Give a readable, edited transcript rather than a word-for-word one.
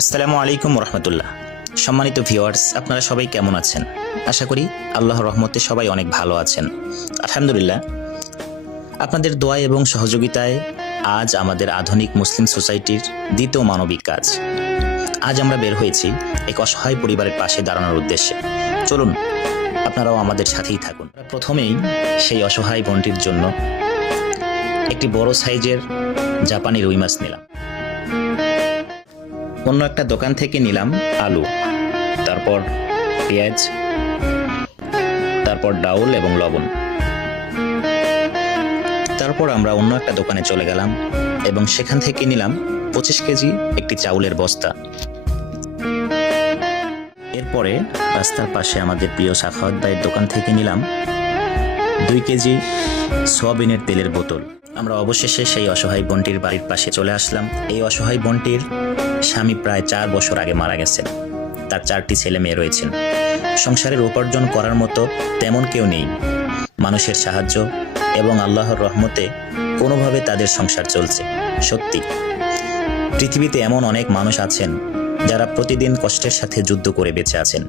আসসালামু আলাইকুম রহমতুল্লাহ। সম্মানিত ভিউয়ার্স, আপনারা সবাই কেমন আছেন? আশা করি আল্লাহর রহমতে সবাই অনেক ভালো আছেন। আলহামদুলিল্লাহ, আপনাদের দোয়া এবং সহযোগিতায় আজ আমাদের আধুনিক মুসলিম সোসাইটির দ্বিতীয় মানবিক কাজ। আজ আমরা বের হয়েছি এক অসহায় পরিবারের পাশে দাঁড়ানোর উদ্দেশ্যে। চলুন, আপনারাও আমাদের সাথেই থাকুন। প্রথমেই সেই অসহায় বোনটির জন্য একটি বড় সাইজের জাপানি রুই মাছ নিলাম। অন্য একটা দোকান থেকে নিলাম আলু, তারপর পেঁয়াজ, তারপর ডাউল এবং লবণ। তারপর আমরা অন্য একটা দোকানে চলে গেলাম এবং সেখান থেকে নিলাম 25 কেজি একটি চাউলের বস্তা। এরপরে রাস্তার পাশে আমাদের প্রিয় সাখাওয়াত ভাইয়ের দোকান থেকে নিলাম 2 কেজি সয়াবিনের তেলের বোতল। আমরা অবশেষে সেই অসহায় বোনটির বাড়ির পাশে চলে আসলাম। এই অসহায় বোনটির স্বামী প্রায় 4 বছর আগে মারা গেছেন। তার 4টি ছেলে মেয়ে রয়েছেন। সংসারের উপার্জন করার মতো তেমন কেউ নেই। মানুষের সাহায্য এবং আল্লাহর রহমতে কোনোভাবে তাদের সংসার চলছে। সত্যি, পৃথিবীতে এমন অনেক মানুষ আছেন যারা প্রতিদিন কষ্টের সাথে যুদ্ধ করে বেঁচে আছেন।